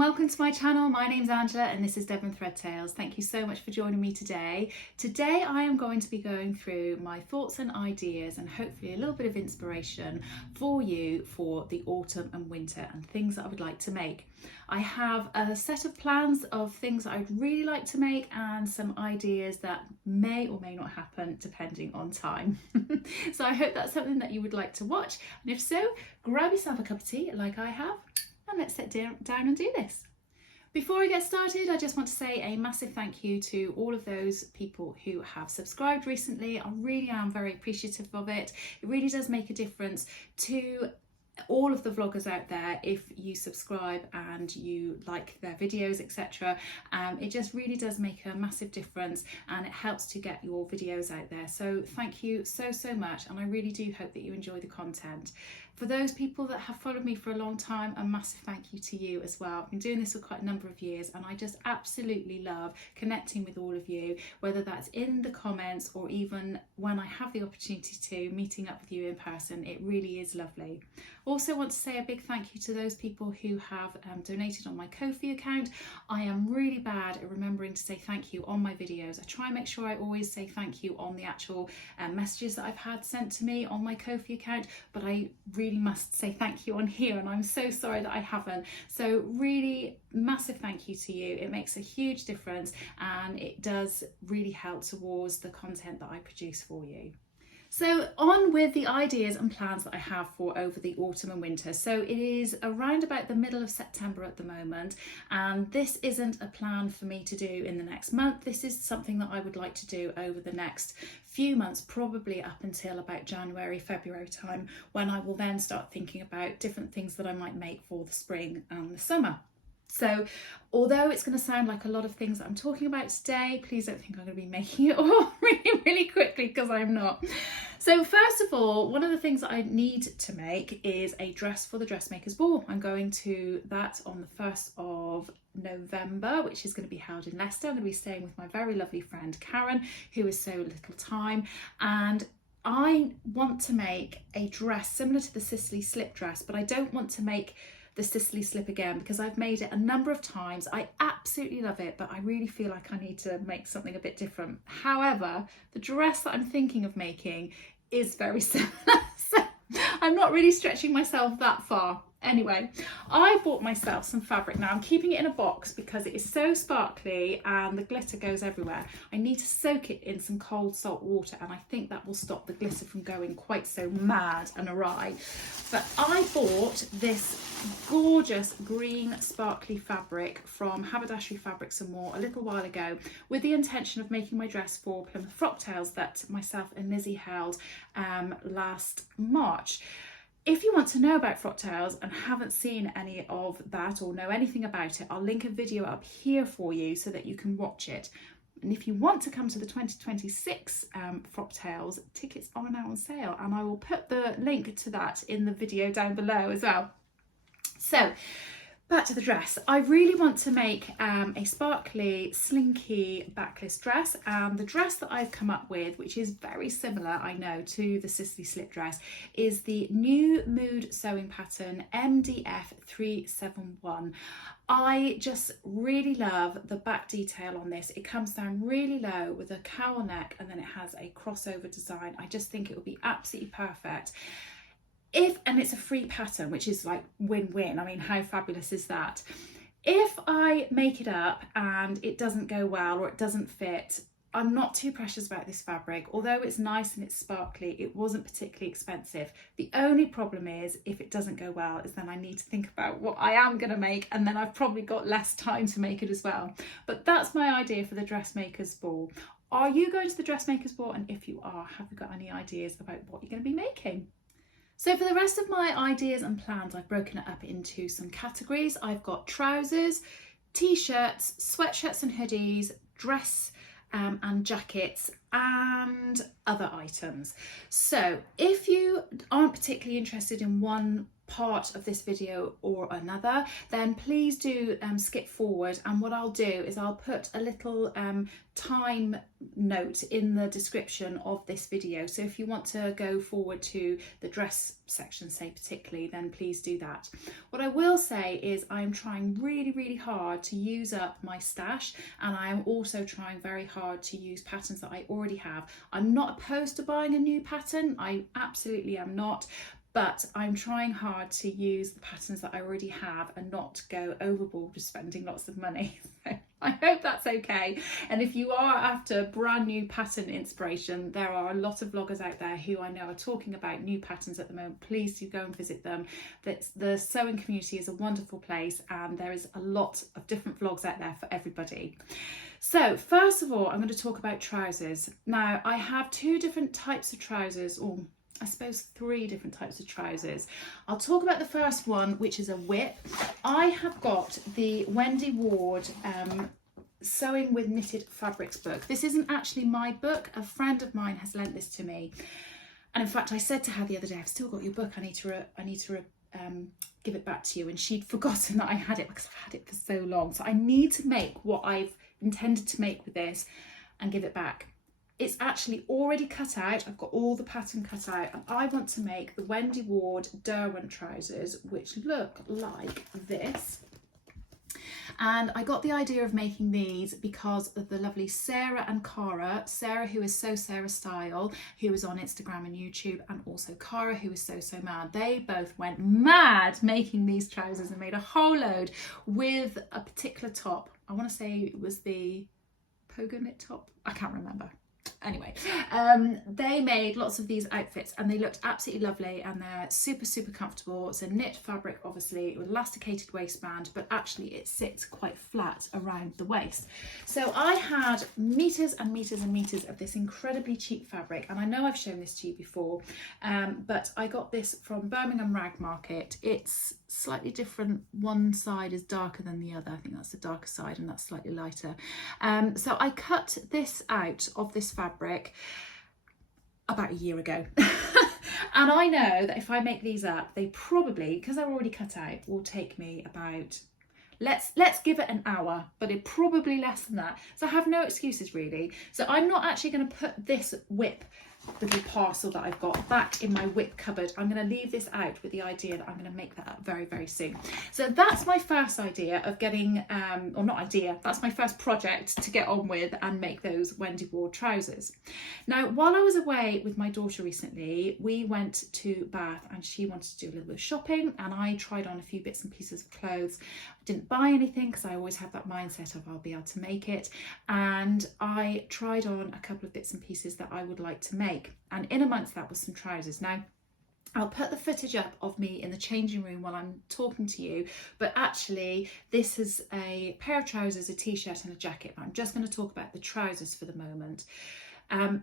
welcome to my channel. My name's Angela and this is Devon Threadtails. Thank you so much for joining me today. Today I am going to be going through my thoughts and ideas and hopefully a little bit of inspiration for you for the autumn and winter and things that I would like to make. I have a set of plans of things that I'd really like to make and some ideas that may or may not happen depending on time. So I hope that's something that you would like to watch, and if so, grab yourself a cup of tea like I have and let's sit down and do this. Before I get started, I just want to say a massive thank you to all of those people who have subscribed recently. I really am very appreciative of it. It really does make a difference to all of the vloggers out there if you subscribe and you like their videos, etc. It just really does make a massive difference and it helps to get your videos out there. So thank you so much, and I really do hope that you enjoy the content. For those people that have followed me for a long time, a massive thank you to you as well. I've been doing this for quite a number of years and I just absolutely love connecting with all of you, whether that's in the comments or even when I have the opportunity to meeting up with you in person. It really is lovely. Also want to say a big thank you to those people who have donated on my Ko-fi account. I am really bad at remembering to say thank you on my videos. I try and make sure I always say thank you on the actual messages that I've had sent to me on my Ko-fi account, but I really must say thank you on here and I'm so sorry that I haven't. So really massive thank you to you. It makes a huge difference and it does really help towards the content that I produce for you. So on with the ideas and plans that I have for over the autumn and winter. So it is around about the middle of September at the moment, and this isn't a plan for me to do in the next month. This is something that I would like to do over the next few months, probably up until about January, February time, when I will then start thinking about different things that I might make for the spring and the summer. So although it's going to sound like a lot of things that I'm talking about today, please don't think I'm going to be making it all really quickly, because I'm not. So first of all, one of the things that I need to make is a dress for the dressmaker's ball. I'm going to that on the 1st of November, which is going to be held in Leicester. I'm going to be staying with my very lovely friend Karen, who is so little time, and I want to make a dress similar to the Sicily slip dress, but I don't want to make the Sicily slip again because I've made it a number of times. I absolutely love it, but I really feel like I need to make something a bit different. However, the dress that I'm thinking of making is very similar, so I'm not really stretching myself that far. Anyway, I bought myself some fabric. Now I'm keeping it in a box because it is so sparkly and the glitter goes everywhere. I need to soak it in some cold salt water and I think that will stop the glitter from going quite so mad and awry. But I bought this gorgeous green sparkly fabric from Haberdashery Fabrics and More a little while ago with the intention of making my dress for Plymouth Frocktails that myself and Lizzie held last March. If you want to know about Frocktails and haven't seen any of that or know anything about it, I'll link a video up here for you so that you can watch it. And if you want to come to the 2026 Frocktails, tickets are now on sale, and I will put the link to that in the video down below as well. So back to the dress. I really want to make a sparkly, slinky backless dress. The dress that I've come up with, which is very similar, I know, to the Sicily slip dress, is the New Mood sewing pattern MDF 371. I just really love the back detail on this. It comes down really low with a cowl neck and then it has a crossover design. I just think it would be absolutely perfect. And it's a free pattern, which is like win-win. I mean, how fabulous is that? If I make it up and it doesn't go well or it doesn't fit, I'm not too precious about this fabric. Although it's nice and it's sparkly, it wasn't particularly expensive. The only problem is if it doesn't go well is then I need to think about what I am going to make, and then I've probably got less time to make it as well. But that's my idea for the dressmaker's ball. Are you going to the dressmaker's ball? And if you are, have you got any ideas about what you're going to be making? So for the rest of my ideas and plans, I've broken it up into some categories. I've got trousers, t-shirts, sweatshirts and hoodies, dress and jackets, and other items. So if you aren't particularly interested in one part of this video or another, then please do skip forward, and what I'll do is I'll put a little time note in the description of this video. So if you want to go forward to the dress section, say particularly, then please do that. What I will say is I'm trying really hard to use up my stash, and I am also trying very hard to use patterns that I already have. I'm not opposed to buying a new pattern, I absolutely am not, but I'm trying hard to use the patterns that I already have and not go overboard with spending lots of money. So I hope that's okay. And if you are after brand new pattern inspiration, there are a lot of vloggers out there who I know are talking about new patterns at the moment. Please do go and visit them. The sewing community is a wonderful place, and there is a lot of different vlogs out there for everybody. So first of all, I'm going to talk about trousers. Now, I have two different types of trousers, or I suppose three different types of trousers. I'll talk about the first one, which is a whip. I have got the Wendy Ward Sewing with Knitted Fabrics book. This isn't actually my book. A friend of mine has lent this to me. And in fact, I said to her the other day, I've still got your book. I need to give it back to you. And she'd forgotten that I had it because I've had it for so long. So I need to make what I've intended to make with this and give it back. It's actually already cut out. I've got all the pattern cut out, and I want to make the Wendy Ward Derwant trousers, which look like this. And I got the idea of making these because of the lovely Sarah and Cara. Sarah, who is Sew Sarah Style, who is on Instagram and YouTube, and also Cara, who is So Mad. They both went mad making these trousers and made a whole load with a particular top. I want to say it was the pogo knit top. I can't remember. Anyway, they made lots of these outfits, and they looked absolutely lovely, and they're super comfortable. It's a knit fabric, obviously, with elasticated waistband, but actually it sits quite flat around the waist. So I had meters and meters and meters of this incredibly cheap fabric, and I know I've shown this to you before, but I got this from Birmingham Rag Market. It's slightly different. One side is darker than the other. I think that's the darker side, and that's slightly lighter. So I cut this out of this fabric about a year ago. And I know that if I make these up, they probably, because they're already cut out, will take me about, let's give it an hour, but it probably less than that. So I have no excuses really. So I'm not actually going to put this whip little parcel that I've got back in my whip cupboard. I'm going to leave this out with the idea that I'm going to make that up very soon. So that's my first idea of getting, or not idea, that's my first project to get on with and make those Wendy Ward trousers. Now, while I was away with my daughter recently, we went to Bath and she wanted to do a little bit of shopping, and I tried on a few bits and pieces of clothes. I didn't buy anything because I always have that mindset of I'll be able to make it, and I tried on a couple of bits and pieces that I would like to make. And in amongst that was some trousers. Now, I'll put the footage up of me in the changing room while I'm talking to you, but actually this is a pair of trousers, a t-shirt and a jacket, but I'm just going to talk about the trousers for the moment.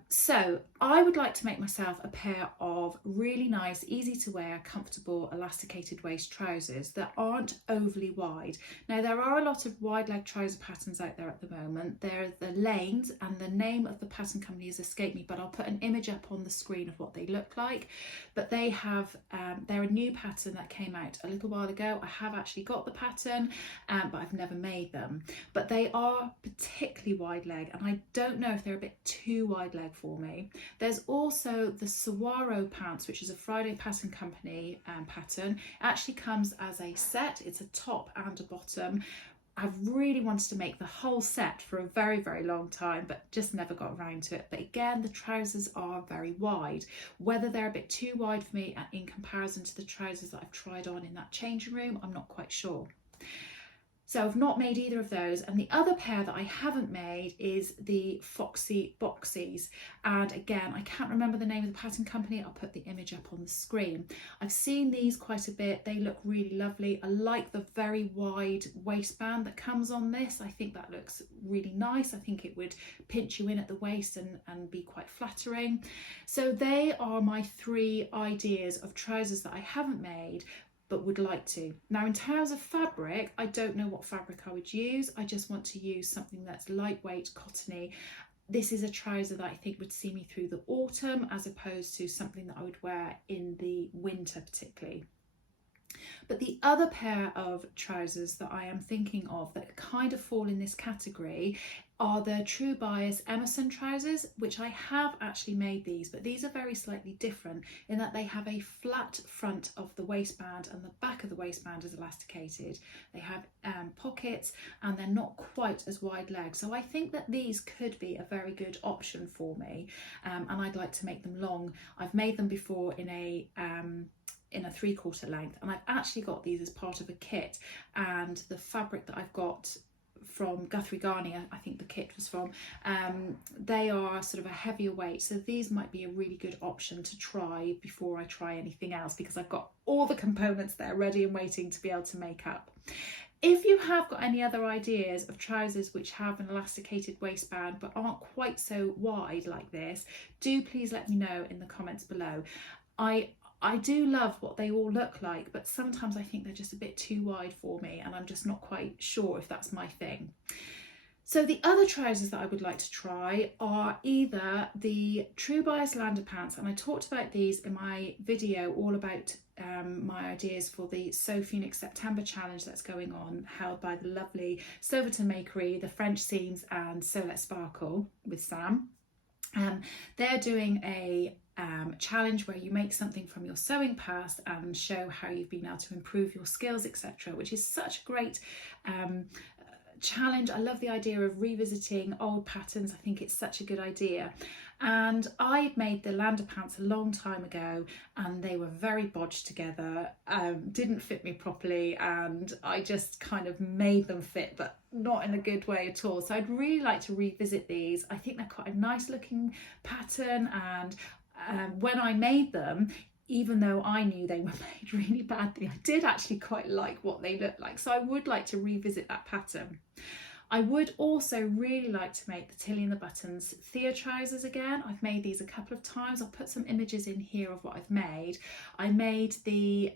So I would like to make myself a pair of really nice, easy to wear, comfortable, elasticated waist trousers that aren't overly wide. Now, there are a lot of wide leg trouser patterns out there at the moment. There are the Lanes, and the name of the pattern company has escaped me, but I'll put an image up on the screen of what they look like. But they have, they're a new pattern that came out a little while ago. I have actually got the pattern, but I've never made them. But they are particularly wide leg, and I don't know if they're a bit too wide leg for me. There's also the Saguaro pants, which is a Friday Pattern Company pattern. It actually comes as a set. It's a top and a bottom. I've really wanted to make the whole set for a very long time, but just never got around to it. But again, the trousers are very wide. Whether they're a bit too wide for me in comparison to the trousers that I've tried on in that changing room, I'm not quite sure. So I've not made either of those. And the other pair that I haven't made is the Foxy Boxies. And again, I can't remember the name of the pattern company. I'll put the image up on the screen. I've seen these quite a bit. They look really lovely. I like the very wide waistband that comes on this. I think that looks really nice. I think it would pinch you in at the waist and be quite flattering. So they are my three ideas of trousers that I haven't made, but would like to. Now, in terms of fabric, I don't know what fabric I would use. I just want to use something that's lightweight, cottony. This is a trouser that I think would see me through the autumn, as opposed to something that I would wear in the winter particularly. But the other pair of trousers that I am thinking of that kind of fall in this category are the True Bias Emerson trousers, which I have actually made these, but these are very slightly different in that they have a flat front of the waistband and the back of the waistband is elasticated. They have pockets and they're not quite as wide legs. So I think that these could be a very good option for me, and I'd like to make them long. I've made them before in a 3/4 length, and I've actually got these as part of a kit, and the fabric that I've got from Guthrie Garnier, I think the kit was from, they are sort of a heavier weight, so these might be a really good option to try before I try anything else, because I've got all the components there ready and waiting to be able to make up. If you have got any other ideas of trousers which have an elasticated waistband but aren't quite so wide like this, do please let me know in the comments below. I do love what they all look like, but sometimes I think they're just a bit too wide for me, and I'm just not quite sure if that's my thing. So the other trousers that I would like to try are either the True Bias Lander pants, and I talked about these in my video all about my ideas for the Sew Phoenix September challenge that's going on, held by the lovely Silverton Makery, the French Seams and Sew Let Sparkle with Sam. They're doing a challenge where you make something from your sewing past and show how you've been able to improve your skills, etc., which is such a great challenge. I love the idea of revisiting old patterns. I think it's such a good idea. And I made the Lander pants a long time ago and they were very bodged together, didn't fit me properly, and I just kind of made them fit, but not in a good way at all. So I'd really like to revisit these. I think they're quite a nice looking pattern, and when I made them, even though I knew they were made really badly, I did actually quite like what they look like. So I would like to revisit that pattern. I would also really like to make the Tilly and the Buttons Thea trousers again. I've made these a couple of times. I'll put some images in here of what I've made. I made the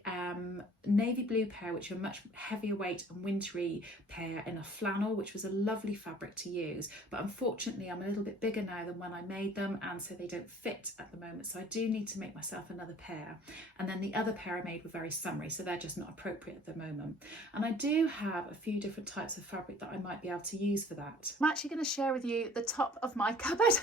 navy blue pair, which are much heavier weight and wintry pair, in a flannel, which was a lovely fabric to use. But unfortunately, I'm a little bit bigger now than when I made them, and so they don't fit at the moment. So I do need to make myself another pair. And then the other pair I made were very summery, so they're just not appropriate at the moment. And I do have a few different types of fabric that I might be able to use for that. I'm actually going to share with you the top of my cupboard.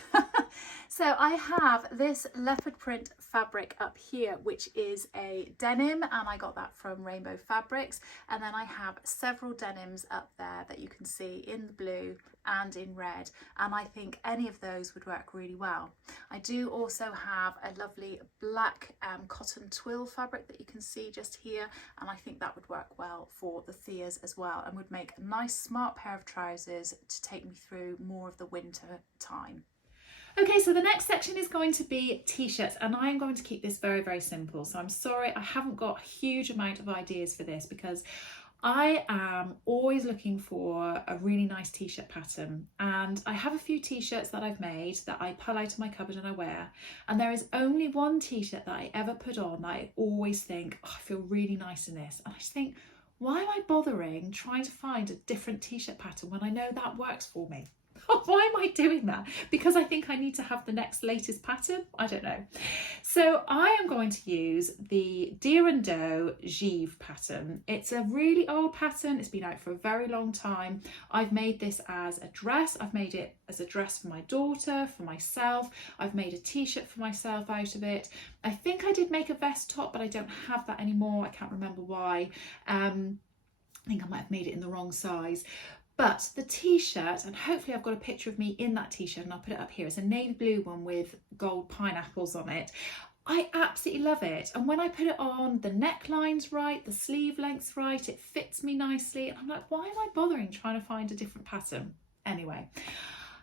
So I have this leopard print fabric up here, which is a denim, and I got that from Rainbow Fabrics. And then I have several denims up there that you can see in the blue and in red, and I think any of those would work really well. I do also have a lovely black cotton twill fabric that you can see just here, and I think that would work well for the Theas as well, and would make a nice smart pair of trousers to take me through more of the winter time. Okay, so the next section is going to be t-shirts, and I am going to keep this very, very simple. So I'm sorry I haven't got a huge amount of ideas for this, because I am always looking for a really nice t-shirt pattern, and I have a few t-shirts that I've made that I pull out of my cupboard and I wear, and there is only one t-shirt that I ever put on that I always think, oh, I feel really nice in this, and I just think, why am I bothering trying to find a different t-shirt pattern when I know that works for me? Why am I doing that? Because I think I need to have the next latest pattern? I don't know. So I am going to use the Deer and Doe Givre pattern. It's a really old pattern. It's been out for a very long time. I've made this as a dress. I've made it as a dress for my daughter, for myself. I've made a t-shirt for myself out of it. I think I did make a vest top, but I don't have that anymore. I can't remember why. I think I might have made it in the wrong size. But the t-shirt, and hopefully I've got a picture of me in that t-shirt and I'll put it up here. It's a navy blue one with gold pineapples on it. I absolutely love it. And when I put it on, the neckline's right, the sleeve length's right, it fits me nicely. And I'm like, why am I bothering trying to find a different pattern? Anyway,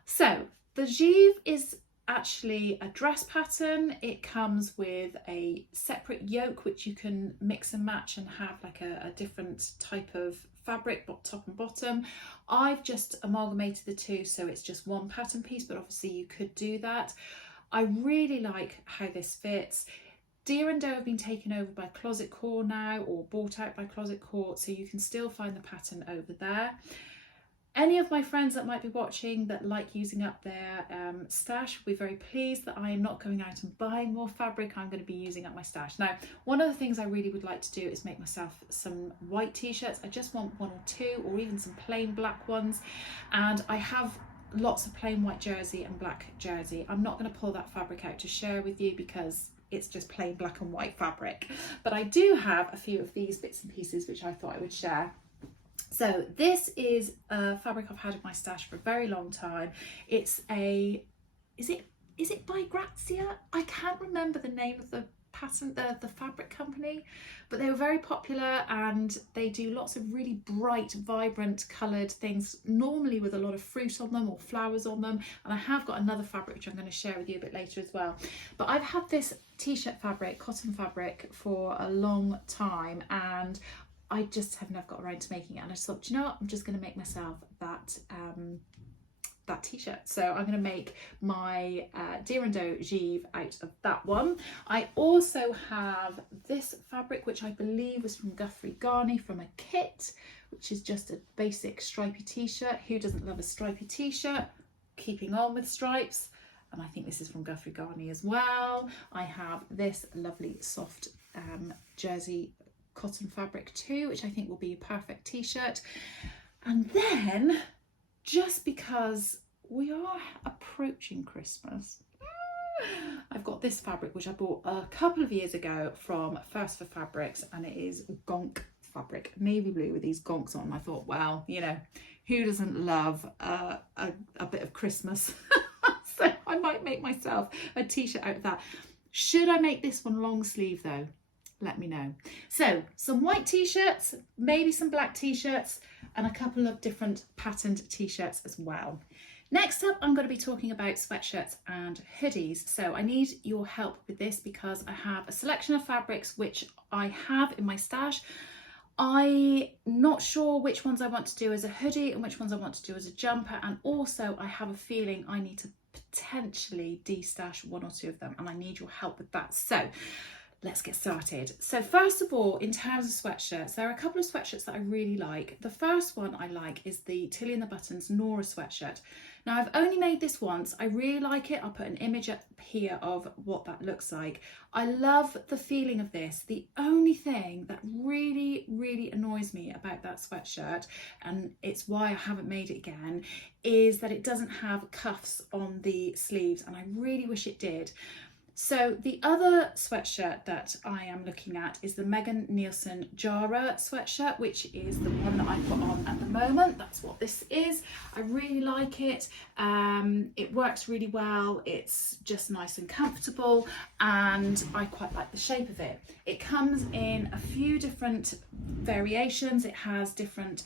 so the Givre is actually a dress pattern. It comes with a separate yoke, which you can mix and match and have like a different type of fabric, top and bottom. I've just amalgamated the two, so it's just one pattern piece, but obviously you could do that. I really like how this fits. Deer and Doe have been taken over by Closet Core now, or bought out by Closet Core, so you can still find the pattern over there. Any of my friends that might be watching that like using up their stash will be very pleased that I am not going out and buying more fabric. I'm going to be using up my stash. Now, one of the things I really would like to do is make myself some white t-shirts. I just want one or two, or even some plain black ones. And I have lots of plain white jersey and black jersey. I'm not going to pull that fabric out to share with you because it's just plain black and white fabric. But I do have a few of these bits and pieces which I thought I would share. So this is a fabric I've had in my stash for a very long time. It's a, is it by Gracie? I can't remember the name of the pattern, the fabric company, but they were very popular and they do lots of really bright, vibrant coloured things, normally with a lot of fruit on them or flowers on them. And I have got another fabric which I'm going to share with you a bit later as well. But I've had this t-shirt fabric, cotton fabric, for a long time, and I just have never got around to making it, and I just thought, do you know what, I'm just going to make myself that that t-shirt. So I'm going to make my Derwant Givre out of that one. I also have this fabric which I believe was from Guthrie Garney, from a kit, which is just a basic stripy t-shirt. Who doesn't love a stripy t-shirt? Keeping on with stripes. And I think this is from Guthrie Garney as well. I have this lovely soft jersey cotton fabric too, which I think will be a perfect t-shirt. And then, just because we are approaching Christmas, I've got this fabric which I bought a couple of years ago from First for Fabrics, and it is gonk fabric, navy blue with these gonks on. I thought, well, you know, who doesn't love a bit of Christmas? So I might make myself a t-shirt out of that. Should I make this one long sleeve though? Let me know. So some white t-shirts, maybe some black t-shirts, and a couple of different patterned t-shirts as well. Next up, I'm going to be talking about sweatshirts and hoodies. So I need your help with this because I have a selection of fabrics which I have in my stash. I'm not sure which ones I want to do as a hoodie and which ones I want to do as a jumper, and also I have a feeling I need to potentially destash one or two of them, and I need your help with that. So let's get started. So first of all, in terms of sweatshirts, there are a couple of sweatshirts that I really like. The first one I like is the Tilly and the Buttons Nora sweatshirt. Now, I've only made this once. I really like it. I'll put an image up here of what that looks like. I love the feeling of this. The only thing that really, really annoys me about that sweatshirt, and it's why I haven't made it again, is that it doesn't have cuffs on the sleeves, and I really wish it did. So the other sweatshirt that I am looking at is the Megan Nielsen Jara sweatshirt, which is the one that I've got on at the moment. That's what this is. I really like it. It works really well. It's just nice and comfortable, and I quite like the shape of it. It comes in a few different variations. It has different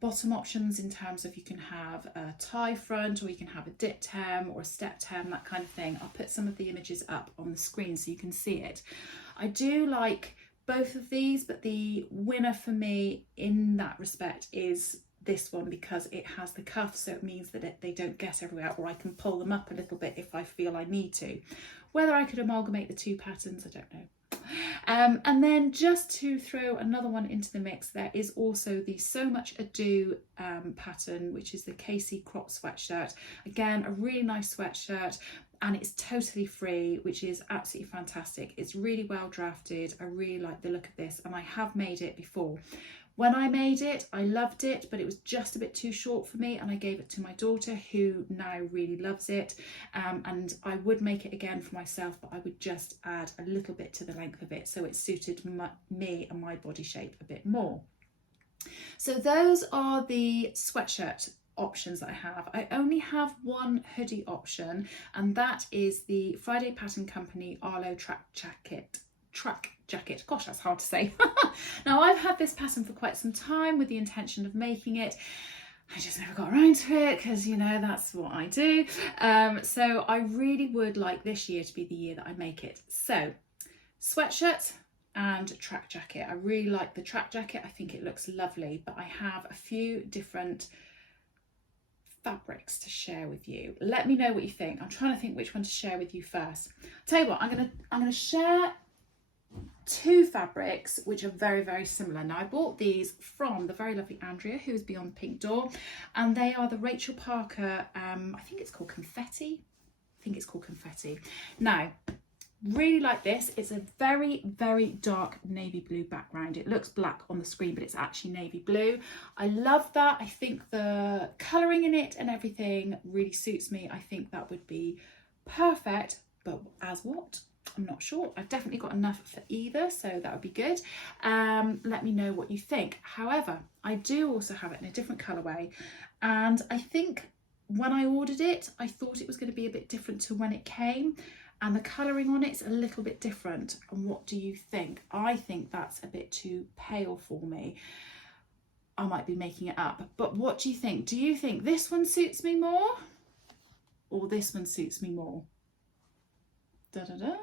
bottom options in terms of you can have a tie front, or you can have a dip hem or a step hem, that kind of thing. I'll put some of the images up on the screen so you can see it. I do like both of these, but the winner for me in that respect is this one, because it has the cuffs, so it means that they don't get everywhere, or I can pull them up a little bit if I feel I need to. Whether I could amalgamate the two patterns, I don't know. And then just to throw another one into the mix, there is also the So Much Ado pattern, which is the Casey crop sweatshirt. Again, a really nice sweatshirt, and it's totally free, which is absolutely fantastic. It's really well drafted. I really like the look of this, and I have made it before. When I made it, I loved it, but it was just a bit too short for me, and I gave it to my daughter, who now really loves it. And I would make it again for myself, but I would just add a little bit to the length of it so it suited me and my body shape a bit more. So those are the sweatshirt options that I have. I only have one hoodie option, and that is the Friday Pattern Company Arlo track jacket. Gosh, that's hard to say. Now, I've had this pattern for quite some time with the intention of making it. I just never got around to it because, you know, that's what I do. So I really would like this year to be the year that I make it. So sweatshirt and track jacket. I really like the track jacket. I think it looks lovely, but I have a few different fabrics to share with you. Let me know what you think. I'm trying to think which one to share with you first. Tell you what, I'm gonna share two fabrics which are very, very similar. Now I bought these from the very lovely Andrea, who's Beyond Pink Door, and they are the Rachel Parker, I think it's called Confetti. Now, really like this. It's a very, very dark navy blue background. It looks black on the screen, but it's actually navy blue. I love that. I think the colouring in it and everything really suits me. I think that would be perfect, but as what? I'm not sure. I've definitely got enough for either, so that would be good. Let me know what you think. However, I do also have it in a different colourway, and I think when I ordered it, I thought it was going to be a bit different to when it came, and the colouring on it's a little bit different. And what do you think? I think that's a bit too pale for me. I might be making it up, but what do you think? Do you think this one suits me more, or this one suits me more? Da da da.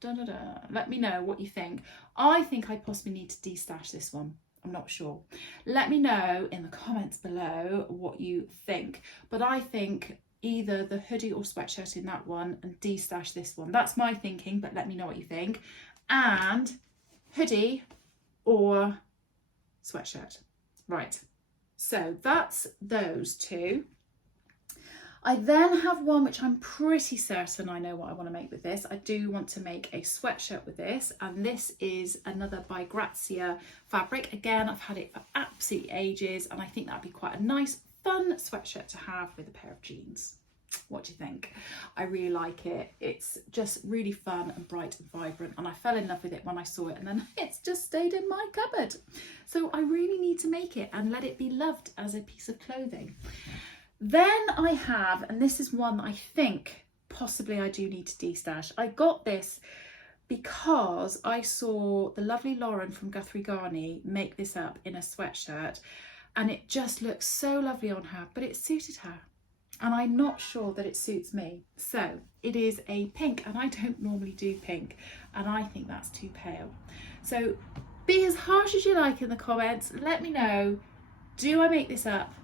Da, da, da. Let me know what you think. I think I possibly need to destash this one. I'm not sure. Let me know in the comments below what you think. But I think either the hoodie or sweatshirt in that one and destash this one. That's my thinking, but let me know what you think. And hoodie or sweatshirt. Right. So that's those two. I then have one which I'm pretty certain I know what I want to make with this. I do want to make a sweatshirt with this, and this is another by Gracie fabric. Again, I've had it for absolutely ages, and I think that'd be quite a nice, fun sweatshirt to have with a pair of jeans. What do you think? I really like it. It's just really fun and bright and vibrant, and I fell in love with it when I saw it, and then it's just stayed in my cupboard. So I really need to make it and let it be loved as a piece of clothing. Then I have, and this is one I think possibly I do need to destash. I got this because I saw the lovely Lauren from Guthrie Garney make this up in a sweatshirt, and it just looks so lovely on her, but it suited her. And I'm not sure that it suits me. So it is a pink, and I don't normally do pink, and I think that's too pale. So be as harsh as you like in the comments. Let me know, do I make this up?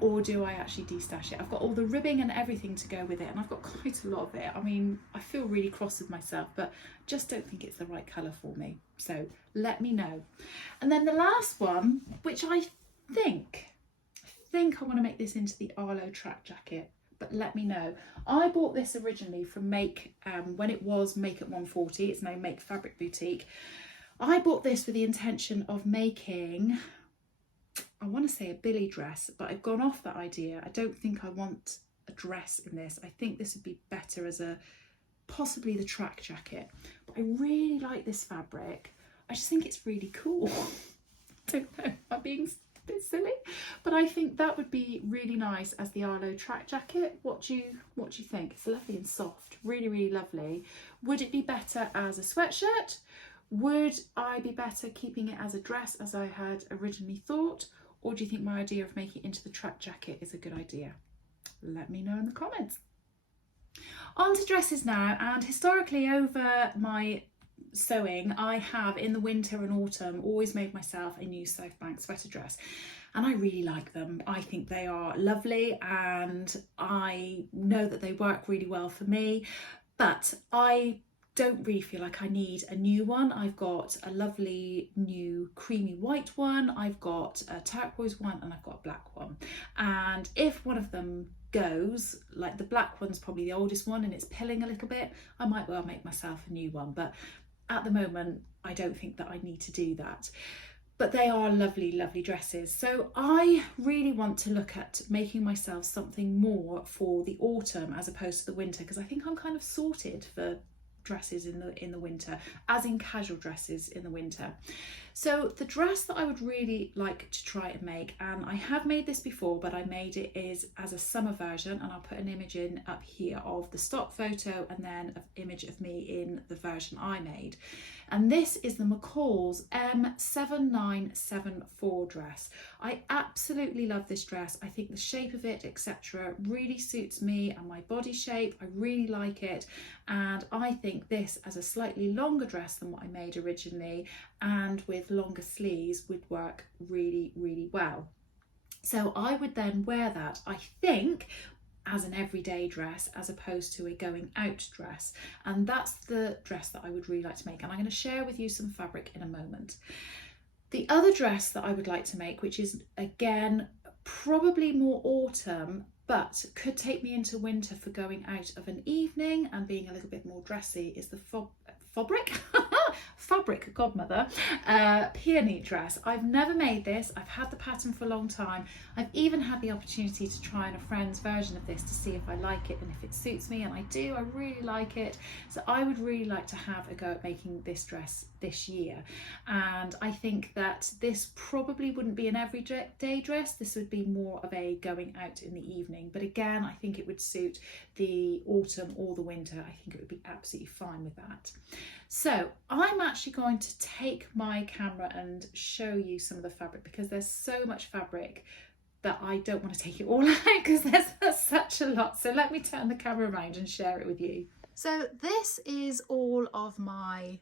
Or do I actually destash it? I've got all the ribbing and everything to go with it, and I've got quite a lot of it. I mean, I feel really cross with myself, but just don't think it's the right colour for me. So let me know. And then the last one, which I think I want to make this into the Arlo track jacket, but let me know. I bought this originally from Make, when it was Make at 140, it's now Make Fabric Boutique. I bought this with the intention of making, I want to say a billy dress, but I've gone off that idea. I don't think I want a dress in this. I think this would be better as a, possibly the track jacket. But I really like this fabric. I just think it's really cool. I don't know, I'm being a bit silly, but I think that would be really nice as the Arlo track jacket. What do you think? It's lovely and soft, really, really lovely. Would it be better as a sweatshirt? Would I be better keeping it as a dress as I had originally thought? Or do you think my idea of making it into the track jacket is a good idea? Let me know in the comments. On to dresses now, and historically over my sewing, I have in the winter and autumn always made myself a new South Bank sweater dress, and I really like them. I think they are lovely, and I know that they work really well for me, but I don't really feel like I need a new one. I've got a lovely new creamy white one, I've got a turquoise one, and I've got a black one. And if one of them goes, like the black one's probably the oldest one and it's pilling a little bit, I might well make myself a new one. But at the moment, I don't think that I need to do that. But they are lovely, lovely dresses. So I really want to look at making myself something more for the autumn as opposed to the winter, because I think I'm kind of sorted for dresses in the winter, as in casual dresses in the winter. So the dress that I would really like to try and make, and I have made this before, but I made it is as a summer version, and I'll put an image in up here of the stock photo and then an image of me in the version I made. And this is the McCall's M7974 dress. I absolutely love this dress. I think the shape of it, etc., really suits me and my body shape. I really like it, and I think this as a slightly longer dress than what I made originally, and with longer sleeves, would work really, really well. So I would then wear that, I think, as an everyday dress as opposed to a going out dress. And that's the dress that I would really like to make, and I'm going to share with you some fabric in a moment. The other dress that I would like to make, which is again probably more autumn but could take me into winter for going out of an evening and being a little bit more dressy, is the fabric godmother peony dress. I've never made this. I've had the pattern for a long time. I've even had the opportunity to try on a friend's version of this to see if I like it and if it suits me, and I do. I really like it. So I would really like to have a go at making this dress this year, and I think that this probably wouldn't be an everyday dress. This would be more of a going out in the evening, but again I think it would suit the autumn or the winter. I think it would be absolutely fine with that. So I'm actually going to take my camera and show you some of the fabric, because there's so much fabric that I don't want to take it all out because there's such a lot. So let me turn the camera around and share it with you. So this is all of my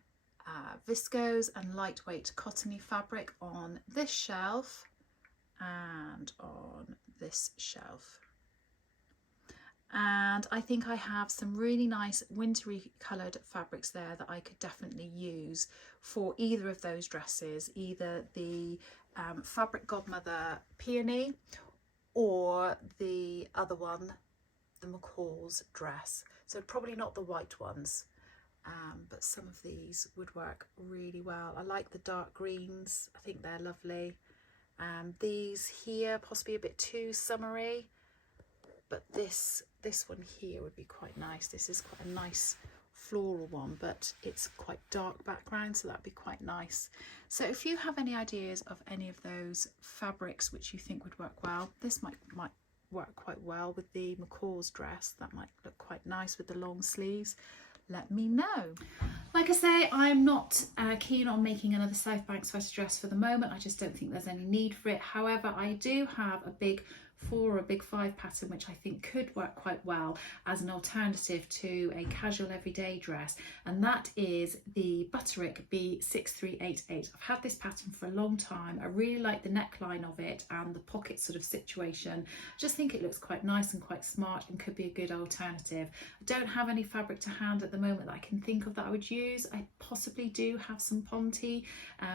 viscose and lightweight cottony fabric on this shelf and on this shelf. And I think I have some really nice wintry coloured fabrics there that I could definitely use for either of those dresses, either the Fabric Godmother Peony or the other one, the McCall's dress. So probably not the white ones, but some of these would work really well. I like the dark greens, I think they're lovely. These here possibly a bit too summery, but this one here would be quite nice. This is quite a nice floral one, but it's quite dark background, so that'd be quite nice. So if you have any ideas of any of those fabrics which you think would work well, this might work quite well with the McCall's dress. That might look quite nice with the long sleeves. Let me know. Like I say, I'm not keen on making another South Bank sweater dress for the moment. I just don't think there's any need for it. However, I do have a big 4 or a big 5 pattern which I think could work quite well as an alternative to a casual everyday dress, and that is the Butterick B6388. I've had this pattern for a long time. I really like the neckline of it and the pocket sort of situation. I just think it looks quite nice and quite smart and could be a good alternative. I don't have any fabric to hand at the moment that I can think of that I would use. I possibly do have some Ponte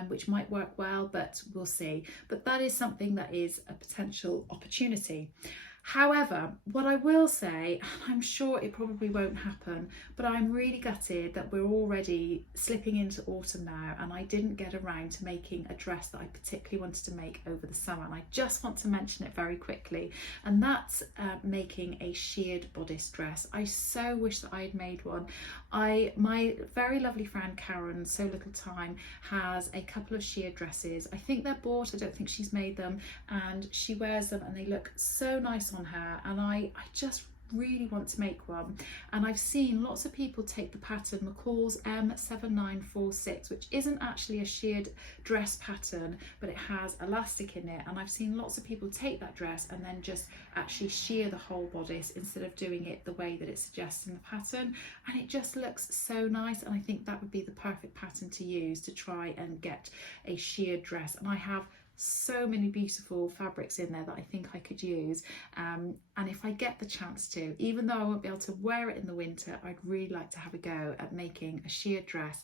which might work well, but we'll see. But that is something that is a potential opportunity. However, what I will say, and I'm sure it probably won't happen, but I'm really gutted that we're already slipping into autumn now and I didn't get around to making a dress that I particularly wanted to make over the summer, and I just want to mention it very quickly, and that's making a sheared bodice dress. I so wish that I had made one. My very lovely friend Karen, So Little Time, has a couple of sheared dresses. I think they're bought, I don't think she's made them, and she wears them and they look so nice on her, and I just really want to make one. And I've seen lots of people take the pattern McCall's M7946, which isn't actually a sheared dress pattern, but it has elastic in it, and I've seen lots of people take that dress and then just actually shear the whole bodice instead of doing it the way that it suggests in the pattern, and it just looks so nice. And I think that would be the perfect pattern to use to try and get a sheared dress, and I have so many beautiful fabrics in there that I think I could use, and if I get the chance to, even though I won't be able to wear it in the winter, I'd really like to have a go at making a sheared dress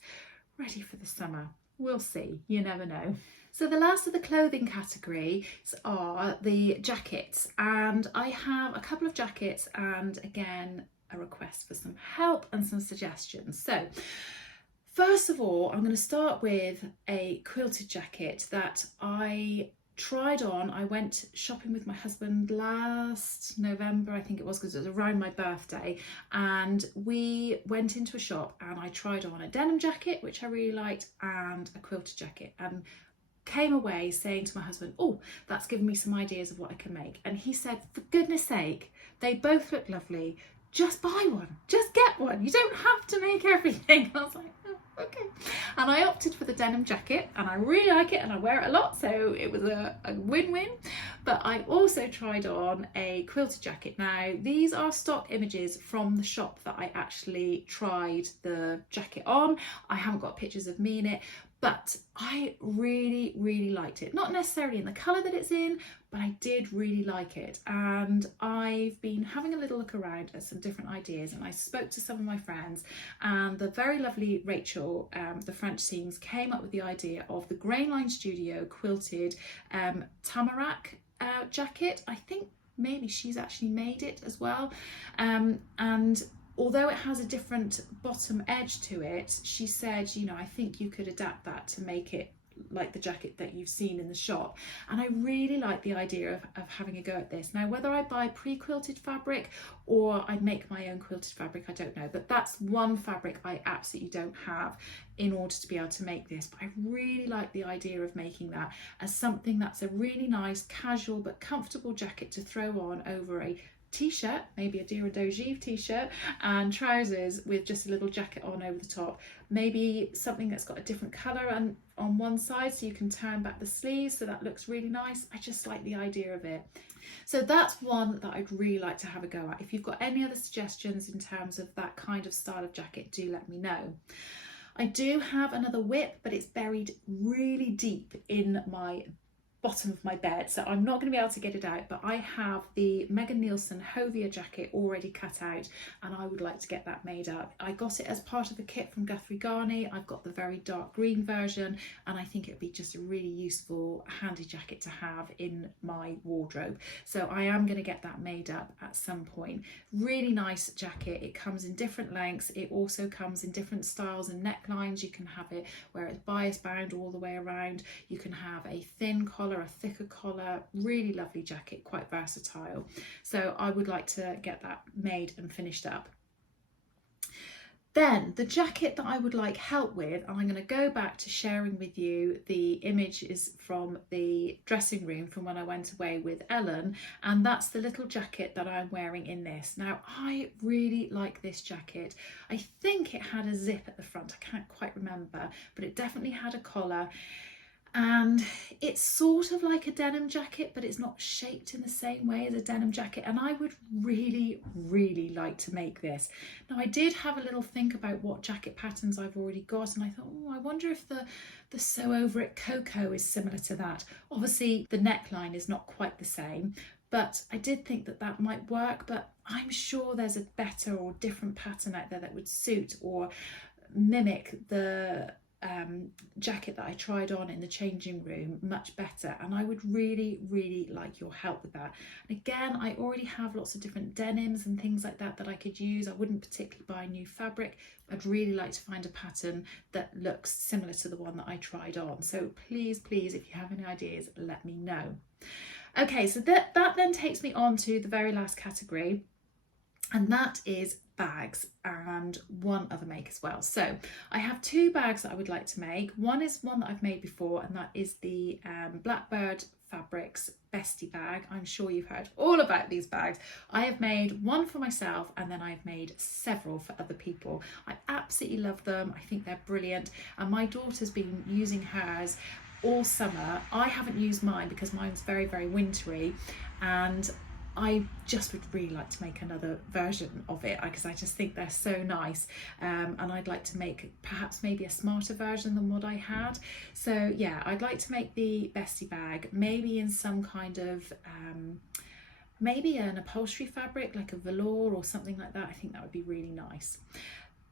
ready for the summer. We'll see, you never know. So the last of the clothing categories are the jackets, and I have a couple of jackets and again a request for some help and some suggestions. So first of all, I'm going to start with a quilted jacket that I tried on. I went shopping with my husband last November, I think it was, because it was around my birthday, and we went into a shop and I tried on a denim jacket, which I really liked, and a quilted jacket, and came away saying to my husband, oh, that's given me some ideas of what I can make. And he said, for goodness sake, they both look lovely. Just buy one, just get one. You don't have to make everything. I was like, oh, okay. And I opted for the denim jacket, and I really like it and I wear it a lot, so it was a win-win. But I also tried on a quilted jacket. Now, these are stock images from the shop that I actually tried the jacket on. I haven't got pictures of me in it, but I really liked it. Not necessarily in the colour that it's in, but I did really like it. And I've been having a little look around at some different ideas, and I spoke to some of my friends, and the very lovely Rachel, the French Seams, came up with the idea of the Grainline Studio quilted tamarack jacket. I think maybe she's actually made it as well. And although it has a different bottom edge to it, she said, you know, I think you could adapt that to make it like the jacket that you've seen in the shop. And I really like the idea of having a go at this. Now, whether I buy pre-quilted fabric or I make my own quilted fabric, I don't know, but that's one fabric I absolutely don't have in order to be able to make this. But I really like the idea of making that as something that's a really nice, casual but comfortable jacket to throw on over a t-shirt, maybe a Derwant t-shirt, and trousers with just a little jacket on over the top. Maybe something that's got a different colour on one side, so you can turn back the sleeves, so that looks really nice. I just like the idea of it. So that's one that I'd really like to have a go at. If you've got any other suggestions in terms of that kind of style of jacket, do let me know. I do have another whip, but it's buried really deep in my bottom of my bed, so I'm not going to be able to get it out, but I have the Megan Nielsen Hovia jacket already cut out, and I would like to get that made up. I got it as part of a kit from Guthrie Garney. I've got the very dark green version, and I think it'd be just a really useful, handy jacket to have in my wardrobe. So I am going to get that made up at some point. Really nice jacket. It comes in different lengths. It also comes in different styles and necklines. You can have it where it's bias bound all the way around. You can have a thin collar, a thicker collar. Really lovely jacket, quite versatile. So I would like to get that made and finished up. Then the jacket that I would like help with, and I'm going to go back to sharing with you the images from the dressing room from when I went away with Ellen, and that's the little jacket that I'm wearing in this. Now, I really like this jacket. I think it had a zip at the front, I can't quite remember, but it definitely had a collar. And it's sort of like a denim jacket, but it's not shaped in the same way as a denim jacket, and I would really like to make this. Now, I did have a little think about what jacket patterns I've already got, and I thought, oh, I wonder if the Sew Over It Cocoa is similar to that. Obviously the neckline is not quite the same, but I did think that that might work, but I'm sure there's a better or different pattern out there that would suit or mimic the jacket that I tried on in the changing room much better, and I would really like your help with that. And again, I already have lots of different denims and things like that that I could use. I wouldn't particularly buy new fabric. I'd really like to find a pattern that looks similar to the one that I tried on. So please, if you have any ideas, let me know. Okay, so that then takes me on to the very last category, and that is bags, and one other make as well. So I have two bags that I would like to make. One is one that I've made before, and that is the Blackbird Fabrics Bestie bag. I'm sure you've heard all about these bags. I have made one for myself, and then I've made several for other people. I absolutely love them. I think they're brilliant, and my daughter's been using hers all summer. I haven't used mine because mine's very wintry, and I just would really like to make another version of it because I just think they're so nice, and I'd like to make perhaps maybe a smarter version than what I had. So yeah, I'd like to make the Bestie bag maybe in some kind of maybe an upholstery fabric like a velour or something like that. I think that would be really nice.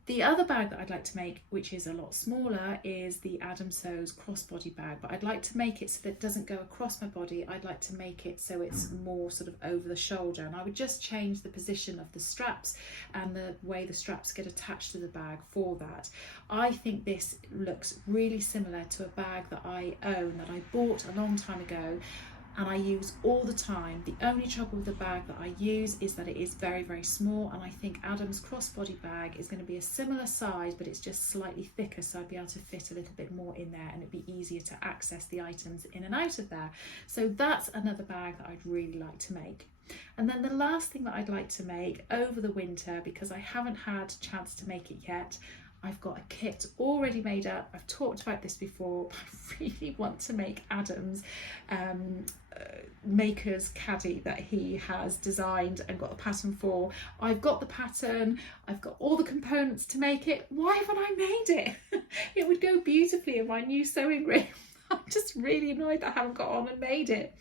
The other bag that I'd like to make, which is a lot smaller, is the Adam Sews crossbody bag, but I'd like to make it so that it doesn't go across my body. I'd like to make it so it's more sort of over the shoulder, and I would just change the position of the straps and the way the straps get attached to the bag for that. I think this looks really similar to a bag that I own, that I bought a long time ago, and I use all the time. The only trouble with the bag that I use is that it is very small, and I think Adam's crossbody bag is going to be a similar size, but it's just slightly thicker, so I'd be able to fit a little bit more in there, and it'd be easier to access the items in and out of there. So that's another bag that I'd really like to make. And then the last thing that I'd like to make over the winter, because I haven't had a chance to make it yet, I've got a kit already made up. I've talked about this before, but I really want to make Adam's maker's caddy that he has designed and got the pattern for. I've got the pattern, I've got all the components to make it. Why haven't I made it? It would go beautifully in my new sewing room. I'm just really annoyed that I haven't got on and made it.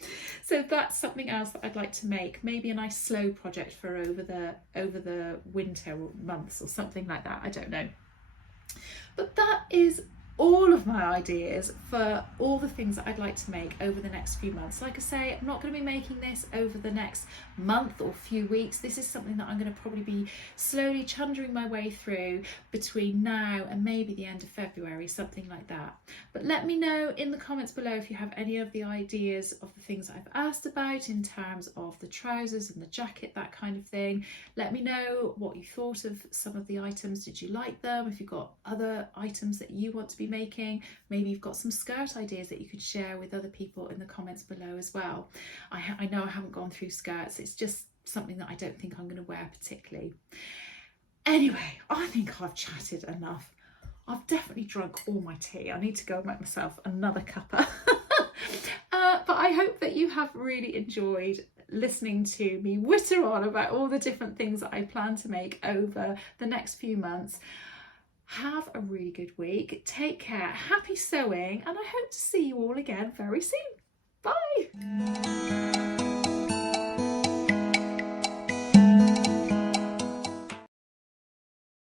So that's something else that I'd like to make. Maybe a nice slow project for over the winter months or something like that. I don't know. But that is all of my ideas for all the things that I'd like to make over the next few months. Like I say, I'm not going to be making this over the next month or few weeks. This is something that I'm going to probably be slowly chundering my way through between now and maybe the end of February, something like that. But let me know in the comments below if you have any of the ideas of the things that I've asked about in terms of the trousers and the jacket, that kind of thing. Let me know what you thought of some of the items. Did you like them? If you've got other items that you want to be making, maybe you've got some skirt ideas that you could share with other people in the comments below as well. I know I haven't gone through skirts. It's just something that I don't think I'm going to wear particularly. Anyway, I think I've chatted enough. I've definitely drunk all my tea. I need to go and make myself another cuppa. But I hope that you have really enjoyed listening to me witter on about all the different things that I plan to make over the next few months. Have a really good week. Take care. Happy sewing, and I hope to see you all again very soon. Bye.